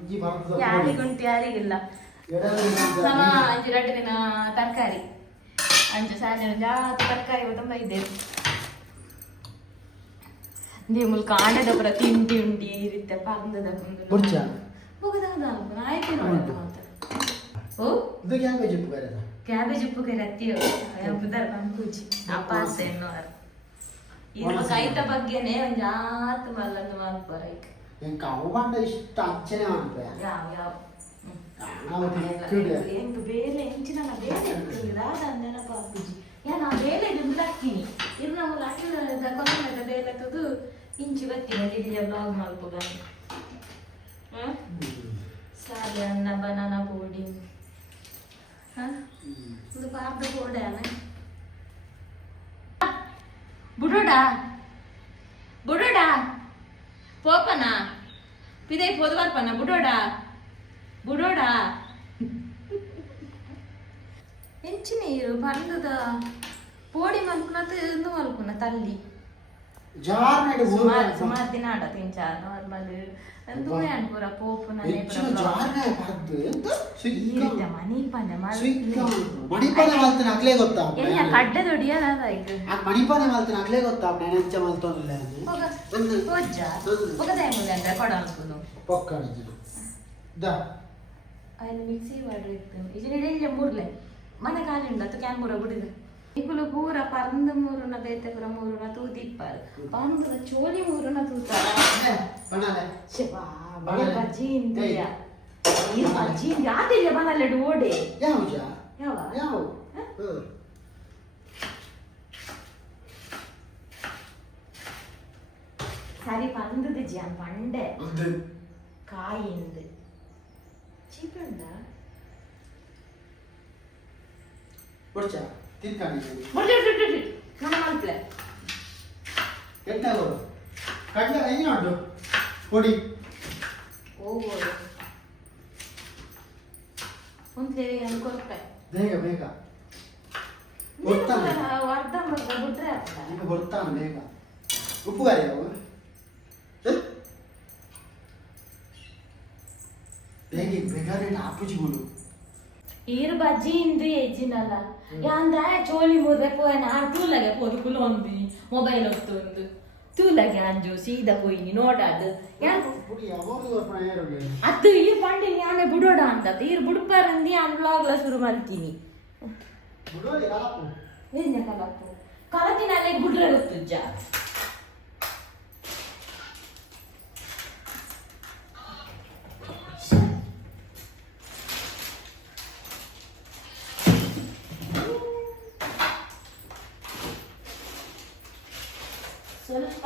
ಒಂಜಿ ಭಾರತದ ಯಾರಿಗುಂಟು ಯಾರಿಗಿಲ್ಲ ಸಮ ಅಂಜು ರಟ್ಟಿನ ತರಕಾರಿ. ಅಂಜು ಸಾಯಂಕಾಲ ಜಾತಿ ತರಕಾರಿ ತುಂಬ ಇದೆ. ದೇಮುಲ್ ಕಾಂಡದ ಪುರ ತಿಂಡಿ ಉಂಡಿ ಇರುತ್ತೆ ಪಂದದ ಬುರ್ಜ? ಹೋಗದ ಆಯ್ತು ಉಂಟು. ಓ ಇದು ಕ್ಯಾಬೇಜ್ ಉಪ್ಪು ಬೇರೆ ಕ್ಯಾಬೇಜ್ ಉಪ್ಪು ಕರತ್ತಿಯೋ ಬುದರ್ ಪಂಕುಜಿ ಅಪಾಸ ಎನ್ನುವರು. ಇದು ಕೈತ ಬಗ್ಗೆನೇ ಒಂದ್ ಜಾತ್ ಮಲ್ಲನ್ನು ಮಾಡ್ಬಾರ ಈಗ. ಅವು ಬಂಡ ಇಷ್ಟ ಅಚ್ಚನೆ ಮಾಡ್ಪೆ ಯಾವ ಯಾವ ಹ್ಮ್. ನಾವು ತಿಕ್ಕಿದೆ ಎಂಟು ಬೇಲೆ ಹೆಂಚಿನ ಬೇಲೆ ಇರ್ತಿಲ್ಲ ನೆನಪ ಅಪ್ಪುಜಿ ಯಾ ನಾ ಬೇಲೆ ದುಡ್ಡು ಹಾಕ್ತೀನಿ ಇದು ನಾವು ಲಾಟಿದ ಕೊನೆದ ಬೇಲೆ ತದು ಇಂಚಿ ಗೊತ್ತಿಲ್ಲ ಇಲ್ಲಿ ಬ್ಲಾಗ್ ಮಾಡ್ಬೋದ ಹ್ಮ್ ಸಾಲೆ ಅನ್ನ ಬನಾನ ಪೋಡಿ ಇದು ಪಾರ್ದ ಪೋಡೆ ಅನ್ನ ಬುಡೋಡಾ ಬುಡೋಡಾ பிதை பொதுவா பண்ண புடோடா புடோடா ఎంచి నీరు పండుదా పోడి మనుకున్నది ఎందుకు అనుకున్న తల్లి జారు సుమారు సుమారు తినాడ తించారు నార్మల్ ఎందుకు అనుకోరా పోపు మణి పని మణి పని వాళ్ళతో నగలే గొత్తా కడ్డ దొడియా నాకు మణి పని వాళ్ళతో నగలే గొత్తా నేను ఎంత వాళ్ళతో ಬೊಜ್ಜ ಒಕ್ಕದಾಯ ಮುಂದೆ ಅಂತ ಕೊಡ ಅನ್ಸ್ಕೊಂಡು ಪೊಕ್ಕ ದ ಅಯ್ಯ ಮಿಕ್ಸಿ ಮಾಡ್ರಿ ಇದನ್ನ ಇಡೀ ಮೂರ್ಲೆ ಮನೆ ಕಾಲಿ ಉಂಡು ಅದು ಕ್ಯಾನ್ ಮೂರ ಬಿಡಿದ ಇಕ್ಕುಲು ಪೂರ ಪರಂದ ಮೂರುನ ಬೇತಪುರ ಮೂರುನ ತೂತಿಪ್ಪಾರು ಪಂದದ ಚೋಲಿ ಮೂರುನ ತೂತಾರ ಶಿವಾ ಬಡ ಬಜ್ಜಿ ಇಂದಿಯ ಈ ಬಜ್ಜಿ ಯಾತಿಲ್ಲ ಮನಲ್ಲೆಡು ಓಡೆ ಯಾವ ಯಾವ ಯಾವ ಹ? ಹ್ಮ್ ಸರಿ ಪಂದದ ಜ್ಯಾನ್ ಪಂಡೆ ಅದು ಕಾಯಿಂದು ಚೀಪುಂಡ ಕೊಡ್ಚ ತಿನ್ಕಾಣಿ ನಮ್ಮ ಮಲ್ಪ್ಲೆ ಎಟ್ಟಾಗೋದು ಕಡ್ಲೆ ಐದು ನೋಡು ಕೊಡಿ ಹೋಗೋದು ಒಂದ್ಲೇವಿ ಅನ್ಕೊಳ್ತೆ ಬೇಗ ಬೇಗ ಬರ್ತಾನೆ ಅರ್ಧ ಬರ್ದ ಬಿಟ್ರೆ ಅರ್ಧ ಈಗ ಬರ್ತಾನೆ ಬೇಗ ಉಪ್ಪುಗಾರಿ ಅವು ಬೇಗ ಬೇಕಾದ್ರೆ ಆಪುಜಿ ಮುಳು ಈರು ಬಜ್ಜಿ ಇಂದು ಎಜ್ಜಿನಲ್ಲ ಯಾಂದ ಚೋಲಿ ಮುರ್ರೆ ಪೋಯನ ಆರ್ ತೂಲಗೆ ಪೋದು ಕುಲೊಂದು ಮೊಬೈಲ್ ಹೊತ್ತು ಒಂದು ತೂಲಗೆ ಅಂಜು ಸೀದಾ ಪೋಯಿನಿ ನೋಡಾದು. ಅದು ಈ ಪಂಡಿ ಯಾನೆ ಬಿಡೋಡ ಅಂತ ಈರು ಬಿಡ್ಪಾರಂದಿ ಆ ಬ್ಲಾಗ್ಲ ಶುರು ಮಾಡ್ತೀನಿ. ಬಿಡೋಡಿ ಕಾಪು ಏನ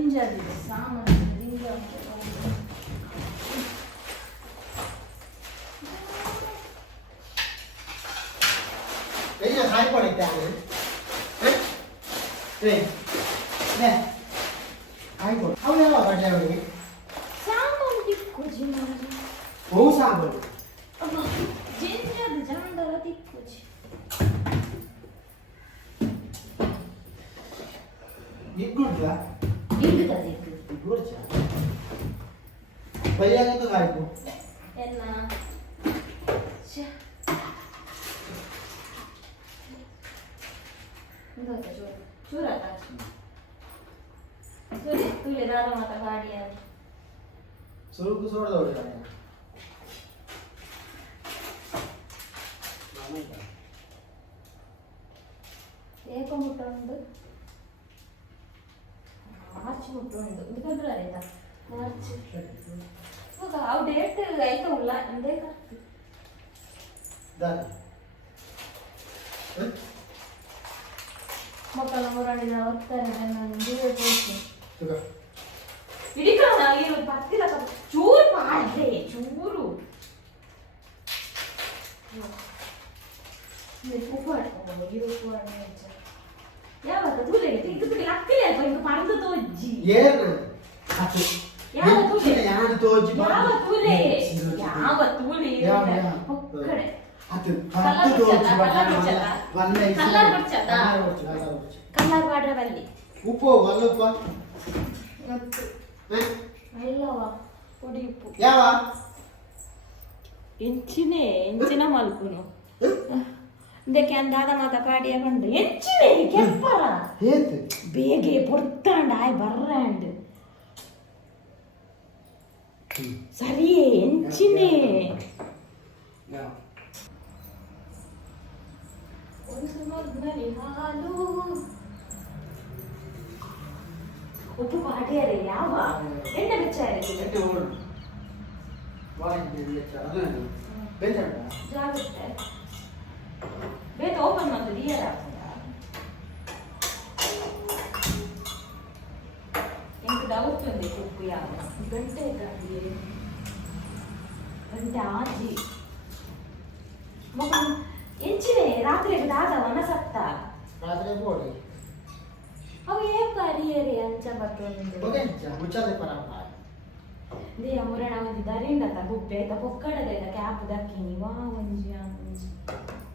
그림자들이 싸움을 그림자 애기가 다할 뻔했대 아들 네? 네. 네. 아이고 하울야가 가자 우리 싸움을 딛고지 먼저 뭐 싸움을? 어머 진짜 장다라 딛고지 이끌자 வீட்டு கதை பையன் தான் ஆயிப்போம் என்ன சுருக்கு சோட ஓடுறாங்க ஏப்பம் முட்டை வந்து ಅವು ಡೇಟ್ ಐತ ಉಲ್ಲ ಅಂದೇ ದಾದ ಮಕ್ಕಳ ಮುರಾಡಿನ ಹೋಗ್ತಾರೆ ನನ್ನ ದೂರ ತೋರಿಸಿ ತಗೋ ಇಡೀ ಕಾಲ ಇರು ಪತ್ತಿರ ಚೂರು ಮಾಡ್ದೆ ಚೂರು. ಯಾವಾಗ? ತೂಲೆ ಅಪ್ಪ ಇಂಕ ಪಡೆದು ತೋಜ್ಜಿ ಅದು ಯಾವ ತೂಲೆ ಯಾರು ತೋಜಿ ಯಾವ ತೂಲೆ ಯಾವ ತೂಲೆ? ಒಕ್ಕಡೆ ಅದು ಕಲ್ಲರ್. ಕಲ್ಲರ್ ಬಾಡ್ರ ಬಲ್ಲಿ ಉಪ್ಪು ಅಲ್ಲ ಉಪ್ಪ? ಮತ್ತು ಎಲ್ಲವ ಪುಡಿ ಉಪ್ಪು. ಯಾವ? ಎಂಚಿನೇ ಎಂಚಿನ ಮಲ್ಪುನು ಇದಕ್ಕೆ ಅಂದಾದ ಮಾತ ಕಾಡಿಯ ಬಂದು ಎಂಚಿನೇ ಕೆಪ್ಪರ. ಬೇಗ ಪೊರ್ತಾಂಡ ಆಯ್ ಬರ್ರಾಂಡ್. ಸರಿ ಎಂಚಿನೇ. ಗಂಟೆ ಆಜಿ ಮಗ ಎಂಚಿನೆ ರಾತ್ರಿ ದಾದ ಮನಸತ್ತ ರಾತ್ರಿ ಬೋಡಿ ಅವು ಏಕ ಅರಿಯರಿ ಅಂಚ ಬರ್ತೊಂದು ಬಗೆಂಚ ಮುಚ್ಚದೆ ಪರಪ್ಪ ದೇ ಮುರಣ ಒಂದು ದರಿಂಡತ ಗುಬ್ಬೆ ಆಯ್ತ ಪೊಕ್ಕಡದ ಕ್ಯಾಪ್ ದಕ್ಕಿನಿ ವಾ ಒಂಜಿ ಒಂಜಿ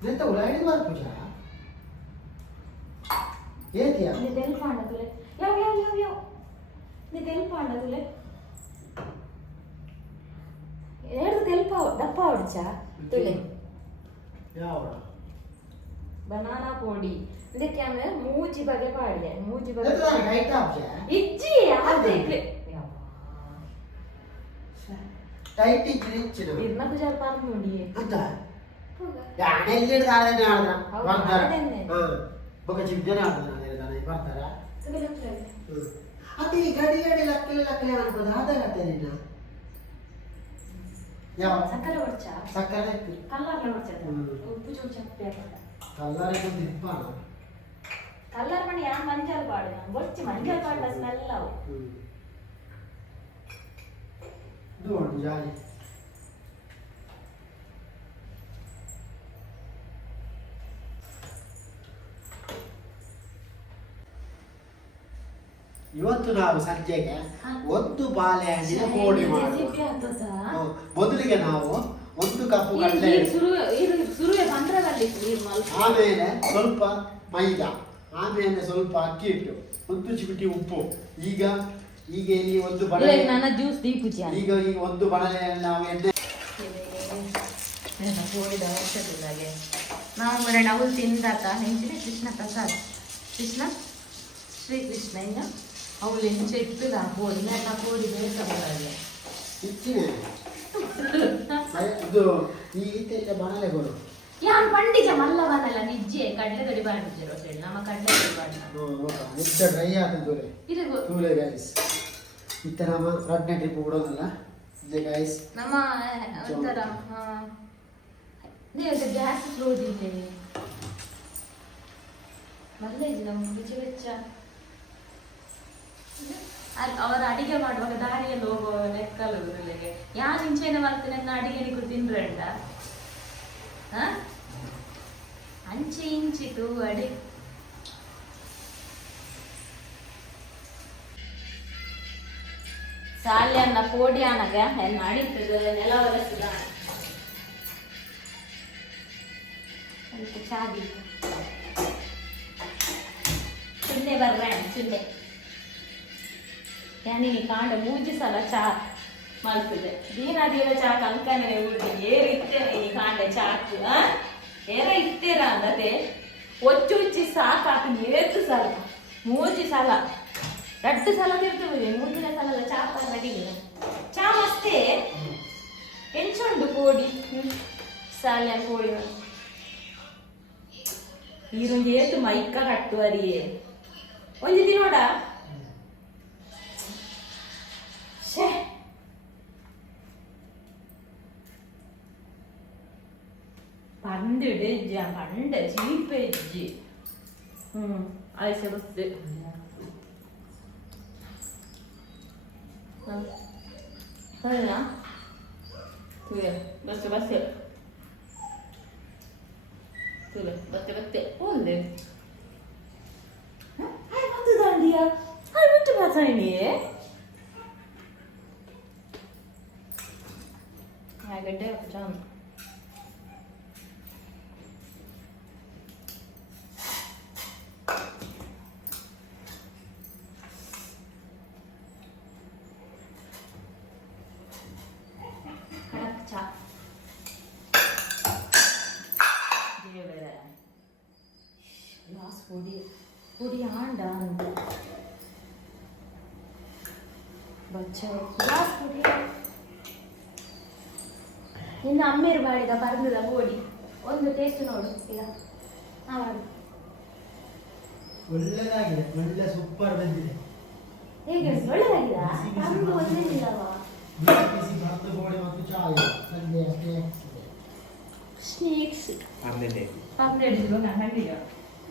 ಎಂತ ಉಳ್ಳಾಗಡ್ಡಿ ಮಾರು ಪೂಜಾ ಏತಿಯಾ ನೀ ತೆಲ್ಪಾಂಡ ತುಲೆ ಯಾವ ಯಾವ ಯಾವ ಯಾವ ನೀ ತೆಲ್ಪಾಂಡ ತುಲೆ ಎರಡು ತೆಲ್ಪ ದಪ್ಪ ಹೊಡ್ಚ ತುಲೆ ಯಾವ ಬನಾನಾ ಪೋಡಿ ಇದಕ್ಕೆ ಆಮೇಲೆ ಮೂಜಿ ಬಗೆ ಪಾಡಿದೆ ಮೂಜಿ ಬಗೆ ಎಂತ ಹೈಟ್ ಆಪ್ಷ ಇಜ್ಜಿ ಅದೇ ಇಕ್ಲೆ ಟೈಟ್ ಇದ್ರೆ ಇಚ್ಚಿನ ಇರ್ನ ಪೂಜಾರ ಪಾರ್ಕ್ ನೋಡಿ ಅಂತ ಯಾಣ ಎಲ್ಲಿ ದಾರನೆ ಆಡ್ದ ಹೌದು, ಬರ್ತಾರ ಅದನ್ನೇ. ಹಾ ಬೊಕ ಚಿಂತನೆ ಆಡ್ದ ನಾನು ಬರ್ತಾರ ತುಲೆ ತುಲೆ. ಅತಿ ಗಡಿ ಗಡಿ ಲಕ್ಕಲೆ ಲಕ್ಕಲೆ ಅನ್ಬೋದು ಆಧಾರ ನಿನ್ನ ಯಾವ ಸಕ್ಕರೆ ಹೊಡ್ಚ ಸಕ್ಕರೆ ಕಲ್ಲರ್ ಹೊಡ್ಚದ ಹ್ಮ್. ಉಪ್ಪು ಚೂರು ಚಪ್ಪೆ ಹಾಕದ ಕಲ್ಲರೆ ಒಂದು ಇಪ್ಪಾನ ಕಲ್ಲರ್ ಮಣಿ ಯಾ ಮಂಜಲ್ ಪಾಡು ಬೊಚ್ಚಿ ಮಂಜಲ್ ಪಾಡ್ಲ ಸ್ಮೆಲ್ ಅವು ಇದು ಒಂದು ಜಾಲಿ ಇವತ್ತು ನಾವು ಸಂಜೆಗೆ ಒಂದು ಬಾಳೆಹಣ್ಣಿನ ಪೋಡಿ ಮಾಡುವ. ಮೊದಲಿಗೆ ನಾವು ಒಂದು ಕಪ್ಪು ಕಡಲೆ ಆಮೇಲೆ ಸ್ವಲ್ಪ ಮೈದಾ ಆಮೇಲೆ ಸ್ವಲ್ಪ ಅಕ್ಕಿ ಹಿಟ್ಟು ಒಂದು ಚಿಮಿಟಿ ಉಪ್ಪು. ಈಗ ಈಗ ಇಲ್ಲಿ ಒಂದು ಬಡಲೆ ನನ್ನ ಜ್ಯೂಸ್ ದೀಪುಜಿ ಈಗ ಈಗ ಒಂದು ಬಡಲೆ ನಾವು ಎಣ್ಣೆ ನಾವು ಅವಳು ತಿಂದಾತ ಹೆಂಚಿನ ಕೃಷ್ಣ ಪ್ರಸಾದ್. ಕೃಷ್ಣ? ಶ್ರೀ ಕೃಷ್ಣ ಇನ್ನ? ಅವಳು ಹೆಂಚ ಇಟ್ಟಿಲ್ಲ ಕೋಡಿ ನನ್ನ ಕೋಡಿ ಬೇಕಾಗಲ್ಲ ಇಚ್ಚಿನ ಇದು ಈ ಈತೆಲ್ಲ ಯಾನ್ ಪಂಡಿಜ ಮಲ್ಲವನಲ್ಲ ನಿಜ್ಜೆ ಕಡ್ಲೆ ಗಡಿ ಬಾಡಿದ್ರು ಹೇಳಿ ನಮ್ಮ ಕಡ್ಲೆ ಗಡಿ ಬಾಡಿದ್ರು ಇಷ್ಟ ಡ್ರೈ ಆದದ್ದು ಇದು ತೂಲೆ ಗೈಸ್ ಇತ್ತ ನಮ್ಮ ರಡ್ನೆ ಟ್ರಿಪ್ ಬಿಡೋದಲ್ಲ? ಇದೆ ಗೈಸ್ ನಮ್ಮ ಒಂಥರ ನೀವು ಗ್ಯಾಸ್ ಫ್ಲೋಡ್ ಇದೆ. ಮಲ್ಲ ಇದೆ ನಮ್ಮ ಬಿಚ್ಚ ಅವರ ಅಡಿಗೆ ಮಾಡುವಾಗ ದಾರಿಯಲ್ಲಿ ಹೋಗುವ ನೆಕ್ಕಲು ಉರುಳಿಗೆ ಯಾರು ಇಂಚೆನೆ ಮಾಡ್ತೇನೆ ನನ್ನ ಅಡಿಗೆ ನಿಕ್ಕು ತಿನ್ರಂಡ? ಅಂಚೆ ಇಂಚಿತು ಅಡಿ ಸಾಲ್ಯನ್ನ ಪೋಡಿ ಕೋಡಿ ಎನ್ನ ಅಡಿತದೆ ನೆಲ ಒರೆಸಿದ ಚಾದಿ ಚಿನ್ನೆ ಬರ್ರೆ ಸುನ್ನೆ ಯಾನಿ ಕಾಂಡ ಮೂಜಿ ಸಲ ಚಾ ಮಲ್ತದೆ ದೀನಾದಿರ ಚಾ ಕಂಕನೇ ಉಳ್ಳಿ ಏರು ಇತ್ತೇನೆ ಈ ಕಾಂಡ ಚಾಕು? ಏರ ಇತ್ತೀರ ಅಂದತೆ? ಒಚ್ಚು ಉಚ್ಚಿ ಸಾಕಾಕು ನೀರೆತ್ತು ಸಲ ಮೂಜಿ ಸಲ. ಎರಡು ಸಲ ತಿರ್ತದೆ ಮೂಜಿನ ಸಲ ಎಲ್ಲ ಚಾ ಪಾರ ಅಡಿಗೆ ಚಾ ಮಸ್ತೆ? ಎಂಚುಂಡು ಕೋಡಿ ಸಾಲ ಕೋಡಿ ಈರೊಂದು ಏತು ಮೈಕ ಕಟ್ಟುವರಿಯೇ ಒಂದು ದಿನೋಡ പണ്ട് ഇടേജ് പണ്ട് ചീപ്പേജ് ആഴ്ച ബസ് കഴിഞ്ഞാ ബസ് ബസ് ബത്ത് ബത്ത് ഉണ്ട് Hai batu dah dia. Hai ಪುಡಿ ಆಂಡ ಅಂತ ಬಚ್ಚ ಲಾಸ್ ಪುಡಿ ಇನ್ನು ಅಮ್ಮೇರು ಮಾಡಿದ ಪರ್ದದ ಪೋಡಿ ಒಂದು ಟೇಸ್ಟ್ ನೋಡು ಈಗ ಹಾ ಮಾಡು ಒಳ್ಳೆದಾಗಿದೆ ಒಳ್ಳೆ ಸೂಪರ್ ಬಂದಿದೆ ಹೇಗೆ ಒಳ್ಳೆದಾಗಿದ ಬಿಸಿ ಬಿಸಿ ನಮ್ದು ಮಾಡಿ. ಒಂದೇ ಇಲ್ಲವ ಬಿಸಿ ಬಿಸಿ ಭತ್ತ ಗೋಡೆ ಮತ್ತು ಚಾಯ್ ಸಂಜೆ ಅಷ್ಟೇ ಆಗ್ತದೆ ಸ್ನೇಕ್ಸ್ ಆಮೇಲೆ ಪಪ್ಪು ಹಿಡಿದು ನಾನು ಕಂಡಿದ್ದೆ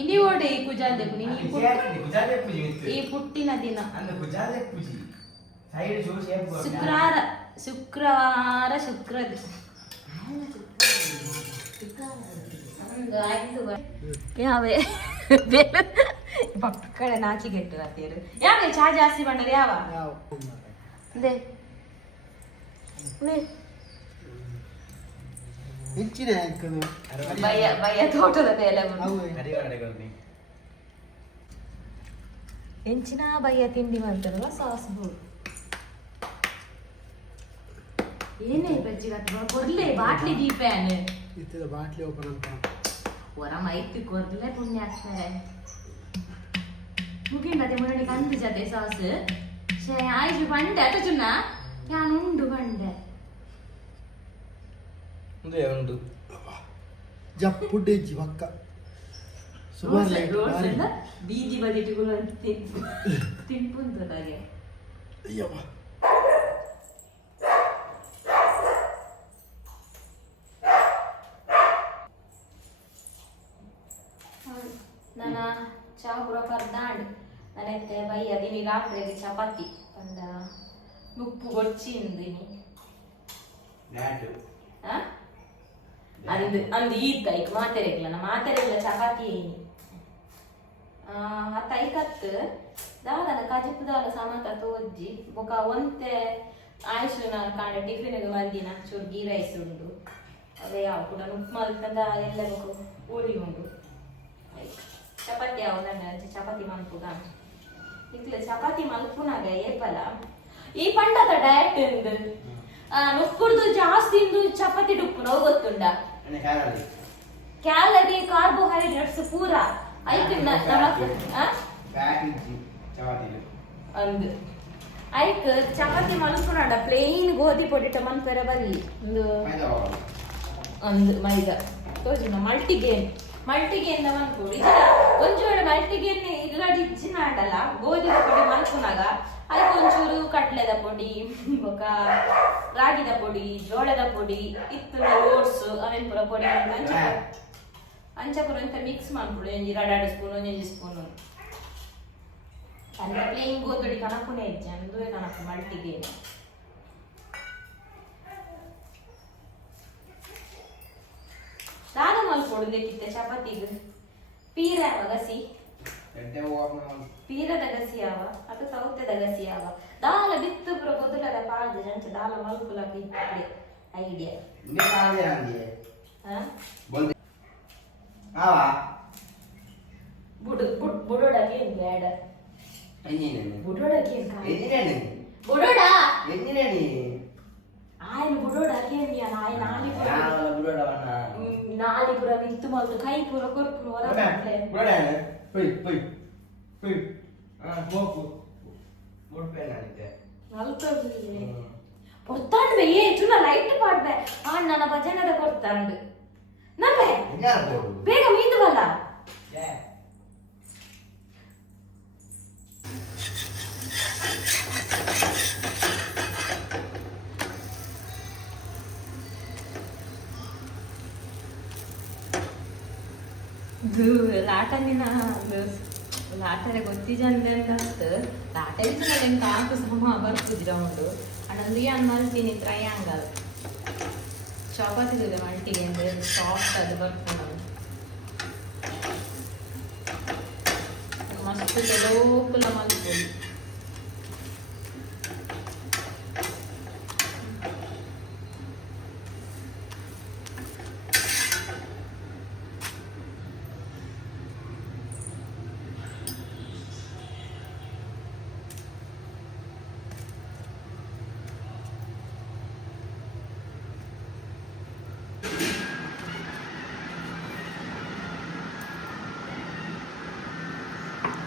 ಇಡೀ ಓಡೆ ಈ ಈ lah puji itu. ಈ ಪುಟ್ಟಿನ ದಿನ. Anda bisa lah ಸೈಡ್ Saya suruh siapa? ಶುಕ್ರವಾರ ಶುಕ್ರವಾರ ಶುಕ್ರ ಯಾವೇ? ಪಕ್ಕಡೆ ನಾಚಿಗೆಟ್ಟು ಅತ್ತೇರು ಯಾವ? ಚಾ ಜಾಸ್ತಿ ಬಣ್ಣದ ಯಾವ? ಯಾವ? ದೇ. ದೇ. ಹೆಚ್ಚಿನ ಹಾಕದು ಬಯ್ಯ ಬಯ್ಯ ತೋಟದ ಬೇಲೆ ಬಂದು ಅವು Tadi kan ada kau ni. ಹೆಂಚಿನ ಬಯ್ಯ ತಿಂಡಿ ಮಾಡ್ತಾರಲ್ಲ ಸಾಸ್ ಬೋದು ಏನೇ ಬಜ್ಜಿ ಕೊರ್ಲೆ ಬಾಟ್ಲಿ ದೀಪ್ಯಾನ್ ಇತ್ತದ ಬಾಟ್ಲಿ ಓಪನ್ ಅಂತ ಹೊರ ಮೈತ್ ಕೊರ್ಲೆ ಪುಣ್ಯ ಆಗ್ತಾರೆ ಮುಗಿಂಡ ಅದೇ ಮುರಳಿ ಕಂದು ಜತೆ ಸಾಸ್ ಶೇ ಆಯ್ತು ಬಂಡೆ ಅತ ಚುನ್ನ ಯಾನ್ ಉಂಡು ಬಂಡೆ Itu ಎರಡು ಜಪ್ಪುಡ್ಡೆ ಪಕ್ಕ ಸುಮಾರು ಲೈಟ್ ಬಾರಿ. ಬೀದಿ ಬದಿಟಿಗಳು ಅಂತ ತಿಂಪು ತಿಂಪುಂತದಾಗೆ ಅಯ್ಯವ್ವ. ನನ್ನ ಚಾ ಪೂರ ಕರ್ದಾಂಡ್ ನನತ್ತೆ ಬೈ ದಿನಿ ರಾತ್ರಿ ಚಪಾತಿ. ಪಂಡ ಉಪ್ಪು ಗೊಚ್ಚಿಂದಿನಿ Nado. ಅಂದ್ ಅಂದ್ ಈದ್ ಐಕ್ ಮಾತೆರೆಗ್ಲ ನಮ್ಮ ಮಾತೆರೆಗ್ಲ ಚಪಾತಿ ಅತ್ತ ಐಕತ್ ದಾದನ ಕಜಿಪ್ ದಾಲ ಸಮತ ತೋಜ್ಜಿ. ಬೊಕ ಒಂತೆ ಆಯುಷನ ಕಾಂಡ ಟಿಫಿನ್ಗೆ ಬಂದಿನ ಚೂರು ಗೀ ರೈಸ್ ಉಂಡು. ಅದೇ ಯಾವ ಕೂಡ ಉಪ್ಪು ಎಲ್ಲ ಬೊಕ ಊರಿ ಉಂಡು. ಚಪಾತಿ ಯಾವ ನನ್ನ ಚಪಾತಿ ಮಲ್ಪುಗ ಇಕ್ಲ ಚಪಾತಿ ಮಲ್ಪುನಾಗ ಏಪಲ. ಈ ಪಂಡದ ಡಯಟ್ ಎಂದು ನುಕ್ಕುಡ್ದು ಜಾಸ್ತಿ ಇಂದು ಚಪಾತಿ ಡುಪ್ಪು ನಾವು ಗೊತ್ತುಂಡ. ಕ್ಯಾಲರಿ ಕಾರ್ಬೋಹೈಡ್ರೇಟ್ಸ್ ಪೂರ. ಐಕ್. ಅಂದ್. ಐಕ್ ಚಪಾತಿ ಮಲ್ಪುನಾಡ ಪ್ಲೇನ್ ಗೋಧಿ ಪೊಡಿಟ ಮನ್ಪೆರ ಬರ್ಲಿ ಒಂದು? ಒಂದು ಮೈದ. ತೋಜಿನ ಮಲ್ಟಿಗೇನ್ ಮಲ್ಟಿಗೇನ್ ಒಂಚು ವೇಳೆ ಮಲ್ಟಿಗೇನ್ ಇಲ್ಲಡಿ ಇಜ್ಜಿನ ಆಡಲ್ಲ ಗೋಧಿ ಪೊಡಿ ಮನ್ಪುನಾಗ ಅದಕ್ಕೆ ಒಂಚೂರು ಕಟ್ಲೆದ ಪೊಡಿ ಬೊಕ ರಾಗಿದ ಪೊಡಿ, ಜೋಳದ ಪೊಡಿ ಇತ್ತು ಓಟ್ಸ್ ಅವೇನ್ ಪೂರ ಪೊಡಿ. ಅಂಚ ಅಂಚಪುರ ಅಂತ ಮಿಕ್ಸ್ ಮಾಡ್ಬಿಡು ಒಂಜಿ ಎರಡು ಸ್ಪೂನ್ ಒಂಜಿ ಸ್ಪೂನು ಅಂತ ಪ್ಲೇನ್ ಗೋತೊಡಿ ಕಣಕುನೆ ಇಜ್ಜೆ ಅಂದುವೆ ಕಣಕು ಮಲ್ಟಿಗೆ. ನಾನು ಮಲ್ಕೊಡುದಕ್ಕಿತ್ತ ಚಪಾತಿಗೆ, ಪೀರ ಯಾವ ಗಸಿ Ada orang ಪೀರದ ಗಸಿ ಯಾವ ಅದು ಸೌತೆದ ಗಸಿ ಯಾವ ದಾಲ ಬಿತ್ತು ಪುರ ಬೊದುಲದ ಪಾಡ್ದು ಜಂಚ ದಾಲ ಮಲ್ಪುಲಕ ಇತ್ತೆ idea Ini kali yang dia. ಹಾ Boleh. Apa? ಬುಡು ಬುಡ್ ಬುಡೋಡಕ್ಕೆ ಏನು ಬೇಡ Ini nih. ಬುಡೋಡಕ್ಕೆ ಏನು Ini nih. ಬುಡೋಡ Ini nih. ಆಯ್ ఆయన బుడోడు అకేంది అని ఆయన నాలిపుర ಯಾವ ಬಿಡೋಡ ಅಣ್ಣ నాలిపుర మిత్తు మొదలు కైపుర కొరుపులు వరట్లే போய் போய் போய் ஆ போ போ போடுப்பேன் நினைக்கிறேன் ಕೊಡ್ತಾಂಡ್ವೆ ಏ ಚುನ ಲೈಟ್ ಮಾಡ್ಬೆ ಆ ನನ್ನ ಭಜನದ ಕೊಡ್ತಾಂಡ್ ನಂಬೆ ಬೇಗ ಮೀದು ಬಲ್ಲ ಲಾಟನಿನ ಲಾಟರೆ ಗೊತ್ತಿಜಂದೆ ಅಂತ ಲಾಟ ಇದ್ರೆ ಕಾಕು ಸಮ ಬರ್ತಿದ್ರ ಉಂಡು. ಅಣ್ಣಂದಿಗೆ ಅನ್ಮಲ್ ತಿನ್ನಿ ತ್ರಯಾಂಗಲ್ ಚಪಾತಿ ಮಲ್ಟಿಗೆ ಅಂದ್ರೆ ಸಾಫ್ಟ್ ಅದು ಬರ್ತದೆ ಮಸ್ತ್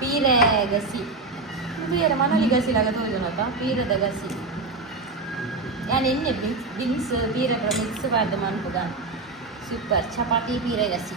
pire găsi. Pire, mă nu găsi la gătul de nota, pire de găsi. ഞാൻ എന്നെ ബിൻസ് ബീൻസ് പീര പ്രമിക്സ് വാർദ്ധമാണ് പുതാണ് സൂപ്പർ ചപ്പാത്തി പീര ഗസി